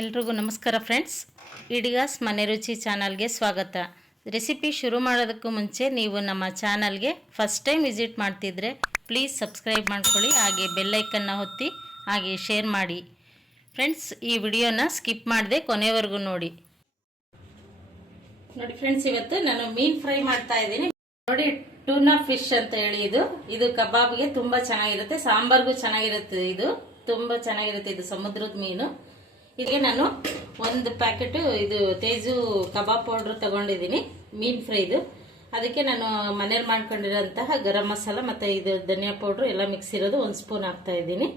ಎಲ್ರಿಗೂ ನಮಸ್ಕಾರ ಫ್ರೆಂಡ್ಸ್. ಇಡಿಗಾಸ್ ಮನೆ ರುಚಿ ಚಾನಲ್ಗೆ ಸ್ವಾಗತ. ರೆಸಿಪಿ ಶುರು ಮಾಡೋದಕ್ಕೂ ಮುಂಚೆ ನೀವು ನಮ್ಮ ಚಾನಲ್ಗೆ ಫಸ್ಟ್ ಟೈಮ್ ವಿಸಿಟ್ ಮಾಡ್ತಿದ್ರೆ ಪ್ಲೀಸ್ ಸಬ್ಸ್ಕ್ರೈಬ್ ಮಾಡ್ಕೊಳ್ಳಿ, ಹಾಗೆ ಬೆಲ್ಲೈಕನ್ನ ಒತ್ತಿ, ಹಾಗೆ ಶೇರ್ ಮಾಡಿ. ಫ್ರೆಂಡ್ಸ್, ಈ ವಿಡಿಯೋನ ಸ್ಕಿಪ್ ಮಾಡದೆ ಕೊನೆವರೆಗೂ ನೋಡಿ ಫ್ರೆಂಡ್ಸ್. ಇವತ್ತು ನಾನು ಮೀನು ಫ್ರೈ ಮಾಡ್ತಾ ಇದ್ದೀನಿ. ನೋಡಿ, ಟೂನಾ ಫಿಶ್ ಅಂತ ಹೇಳಿ ಇದು ಕಬಾಬ್ಗೆ ತುಂಬಾ ಚೆನ್ನಾಗಿರುತ್ತೆ, ಸಾಂಬಾರ್ಗೂ ಚೆನ್ನಾಗಿರುತ್ತೆ. ಇದು ತುಂಬಾ ಚೆನ್ನಾಗಿರುತ್ತೆ. ಇದು ಸಮುದ್ರದ ಮೀನು. ಇದಕ್ಕೆ ನಾನು ಒಂದು ಪ್ಯಾಕೆಟ್ ತೇಜು ಕಬಾಬ್ ಪೌಡರ್ ತಗೊಂಡಿದ್ದೀನಿ, ಮೀನ್ ಫ್ರೈದು. ಅದಕ್ಕೆ ನಾನು ಮನೇಲಿ ಮಾಡ್ಕೊಂಡಿರೋಂತಹ ಗರಂ ಮಸಾಲ ಮತ್ತೆ ಧನಿಯಾ ಪೌಡರ್ ಎಲ್ಲ ಮಿಕ್ಸ್ ಇರೋದು 1 ಸ್ಪೂನ್ ಹಾಕ್ತಾ ಇದ್ದೀನಿ.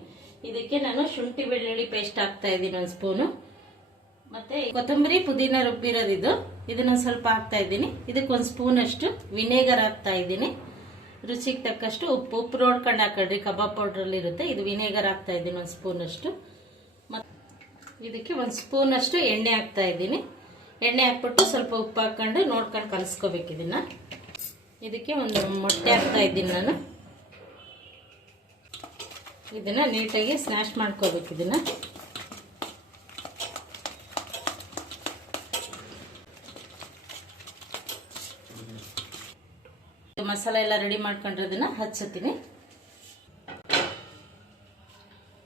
ಇದಕ್ಕೆ ನಾನು ಶುಂಠಿ ಬೆಳ್ಳುಳ್ಳಿ ಪೇಸ್ಟ್ ಹಾಕ್ತಾ ಇದ್ದೀನಿ 1 ಸ್ಪೂನು. ಮತ್ತೆ ಕೊತ್ತಂಬರಿ ಪುದೀನ ರುಬ್ಬಿರೋದು ಇದನ್ನ ಸ್ವಲ್ಪ ಹಾಕ್ತಾ ಇದ್ದೀನಿ. ಇದಕ್ಕೆ 1 ಸ್ಪೂನ್ ಅಷ್ಟು ವಿನೇಗರ್ ಹಾಕ್ತಾ ಇದ್ದೀನಿ. ರುಚಿಗೆ ತಕ್ಕಷ್ಟು ಉಪ್ಪು ನೋಡ್ಕೊಂಡು ಹಾಕೊಳ್ರಿ, ಕಬಾಬ್ ಪೌಡರ್ ಅಲ್ಲಿ ಇರುತ್ತೆ. ಇದು ವಿನೇಗರ್ ಹಾಕ್ತಾ ಇದ್ದೀನಿ 1 ಸ್ಪೂನ್ ಅಷ್ಟು. ಇದಕ್ಕೆ 1 ಸ್ಪೂನ್ ಅಷ್ಟು ಎಣ್ಣೆ ಹಾಕ್ತಾ ಇದ್ದೀನಿ. ಎಣ್ಣೆ ಹಾಕ್ಬಿಟ್ಟು ಸ್ವಲ್ಪ ಉಪ್ಪು ಹಾಕೊಂಡು ನೋಡ್ಕೊಂಡು ಕಲಸ್ಕೋಬೇಕು ಇದನ್ನ. ಇದಕ್ಕೆ ಒಂದು ಮೊಟ್ಟೆ ಹಾಕ್ತಾ ಇದ್ದೀನಿ ನಾನು. ಇದನ್ನ ನೀಟಾಗಿ ಸ್ಮ್ಯಾಶ್ ಮಾಡ್ಕೋಬೇಕು. ಇದನ್ನ ಮಸಾಲೆ ಎಲ್ಲ ರೆಡಿ ಮಾಡ್ಕೊಂಡಿರೋದನ್ನ ಹಚ್ಚುತ್ತೀನಿ.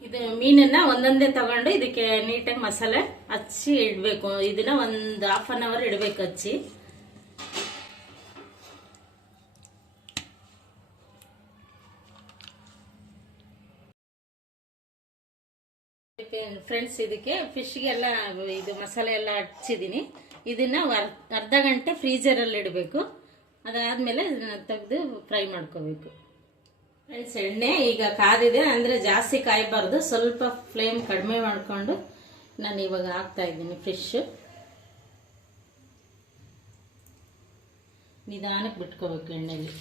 ಇದು ಮೀನನ್ನ ಒಂದೊಂದೇ ತಗೊಂಡು ಇದಕ್ಕೆ ನೀಟಾಗಿ ಮಸಾಲೆ ಹಚ್ಚಿ ಇಡಬೇಕು. ಇದನ್ನ ಒಂದು ½ ಅನ್ ಅವರ್ ಇಡಬೇಕು ಹಚ್ಚಿ. ಫ್ರೆಂಡ್ಸ್, ಇದಕ್ಕೆ ಫಿಶ್ಗೆಲ್ಲ ಇದು ಮಸಾಲೆ ಎಲ್ಲ ಹಚ್ಚಿದ್ದೀನಿ. ಇದನ್ನ ಅರ್ಧ ಗಂಟೆ ಫ್ರೀಜರ್ ಅಲ್ಲಿ ಇಡಬೇಕು. ಅದಾದ್ಮೇಲೆ ಇದನ್ನ ತೆಗೆದು ಫ್ರೈ ಮಾಡ್ಕೋಬೇಕು. ಫ್ರೆಂಡ್ಸ್, ಎಣ್ಣೆ ಈಗ ಕಾದಿದೆ, ಅಂದ್ರೆ ಜಾಸ್ತಿ ಕಾಯಬಾರ್ದು, ಸ್ವಲ್ಪ ಫ್ಲೇಮ್ ಕಡಿಮೆ ಮಾಡ್ಕೊಂಡು ನಾನು ಇವಾಗ ಹಾಕ್ತಾ ಇದ್ದೀನಿ ಫಿಶ್. ನಿಧಾನಕ್ಕೆ ಬಿಟ್ಕೋಬೇಕು ಎಣ್ಣೆಗೆ.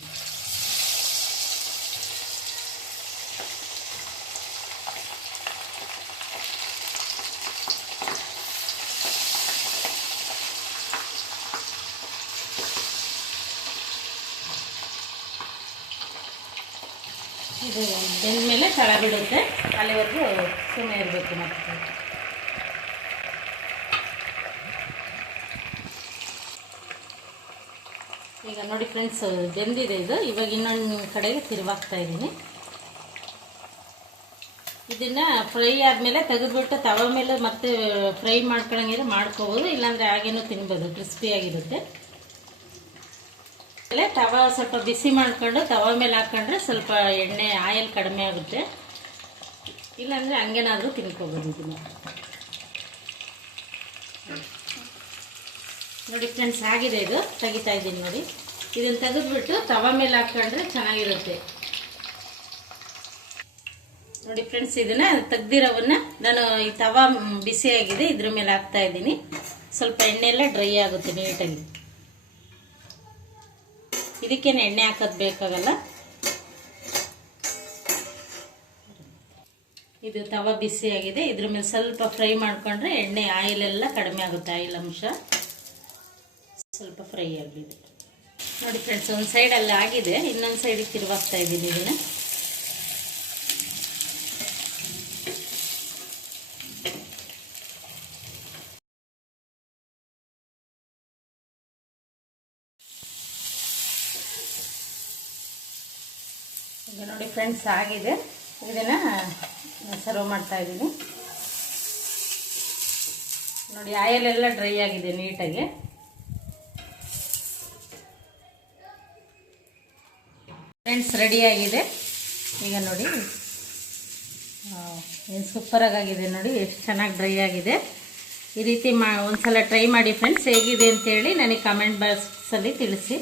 ಇದು ಬೆಂದ್ಮೇಲೆ ತಳ ಬಿಡುತ್ತೆ, ಅಲ್ಲಿವರೆಗೂ ಸುಮ್ಮನೆ ಇರಬೇಕು. ಮತ್ತೆ ಈಗ ನೋಡಿ ಫ್ರೆಂಡ್ಸ್, ಬೆಂದಿದೆ ಇದು. ಇವಾಗ ಇನ್ನೊಂದು ಕಡೆಗೆ ತಿರುವಾಗ್ತಾ ಇದ್ದೀನಿ. ಇದನ್ನ ಫ್ರೈ ಆದ್ಮೇಲೆ ತೆಗೆದ್ಬಿಟ್ಟು ತವ ಮೇಲೆ ಮತ್ತೆ ಫ್ರೈ ಮಾಡ್ಕೊಳಂಗಿದ್ರೆ ಮಾಡ್ಕೋಬಹುದು, ಇಲ್ಲಾಂದ್ರೆ ಹಾಗೇನೂ ತಿನ್ಬೋದು, ಕ್ರಿಸ್ಪಿಯಾಗಿರುತ್ತೆ. ತವ ಸ್ವಲ್ಪ ಬಿಸಿ ಮಾಡ್ಕೊಂಡು ತವ ಮೇಲೆ ಹಾಕೊಂಡ್ರೆ ಸ್ವಲ್ಪ ಎಣ್ಣೆ ಆಯಿಲ್ ಕಡಿಮೆ ಆಗುತ್ತೆ, ಇಲ್ಲಾಂದ್ರೆ ಹಂಗೇನಾದ್ರೂ ತಿನ್ಕೋಬಹುದು. ಇದನ್ನ ನೋಡಿ ಫ್ರೆಂಡ್ಸ್, ಆಗಿದೆ. ಇದು ತೆಗಿತಾ ಇದ್ದೀನಿ ನೋಡಿ. ಇದನ್ನ ತೆಗೆದ್ಬಿಟ್ಟು ತವ ಮೇಲೆ ಹಾಕೊಂಡ್ರೆ ಚೆನ್ನಾಗಿರುತ್ತೆ. ನೋಡಿ ಫ್ರೆಂಡ್ಸ್, ಇದನ್ನ ತೆಗ್ದಿರೋವನ್ನ ನಾನು ಈ ತವ ಬಿಸಿಯಾಗಿದೆ ಇದ್ರ ಮೇಲೆ ಹಾಕ್ತಾ ಇದ್ದೀನಿ. ಸ್ವಲ್ಪ ಎಣ್ಣೆ ಎಲ್ಲ ಡ್ರೈ ಆಗುತ್ತೆ ನೀಟಾಗಿ. ಇದಕ್ಕೇನು ಎಣ್ಣೆ ಹಾಕೋದು ಬೇಕಾಗಲ್ಲ. ಇದು ತವ ಬಿಸಿಯಾಗಿದೆ, ಇದ್ರ ಮೇಲೆ ಸ್ವಲ್ಪ ಫ್ರೈ ಮಾಡ್ಕೊಂಡ್ರೆ ಎಣ್ಣೆ ಆಯಿಲ್ ಎಲ್ಲ ಕಡಿಮೆ ಆಗುತ್ತೆ, ಆಯಿಲ್ ಅಂಶ ಸ್ವಲ್ಪ ಫ್ರೈ ಆಗಿದೆ. ನೋಡಿ ಫ್ರೆಂಡ್ಸ್, ಒಂದು ಸೈಡ್ ಅಲ್ಲಿ ಆಗಿದೆ, ಇನ್ನೊಂದು ಸೈಡಿಗೆ ತಿರುವಾಗ್ತಾ ಇದ್ದೀನಿ ಇದನ್ನ. ಈಗ ನೋಡಿ ಫ್ರೆಂಡ್ಸ್, ಆಗಿದೆ. ಇದನ್ನ ಸರ್ವ್ ಮಾಡ್ತಾ ಇದ್ದೀನಿ. ನೋಡಿ, ಆಯಿಲ್ ಎಲ್ಲ ಡ್ರೈ ಆಗಿದೆ ನೀಟಾಗಿ. ಫ್ರೆಂಡ್ಸ್, ರೆಡಿ ಆಗಿದೆ. ಈಗ ನೋಡಿ, ಏನು ಸೂಪರ್ ಆಗಿದೆ ನೋಡಿ, ಎಷ್ಟು ಚೆನ್ನಾಗಿ ಡ್ರೈ ಆಗಿದೆ. ಈ ರೀತಿ ಒಂದ್ಸಲ ಟ್ರೈ ಮಾಡಿ ಫ್ರೆಂಡ್ಸ್. ಹೇಗಿದೆ ಅಂತೇಳಿ ನನಗೆ ಕಮೆಂಟ್ ಬಾಕ್ಸಲ್ಲಿ ತಿಳಿಸಿ.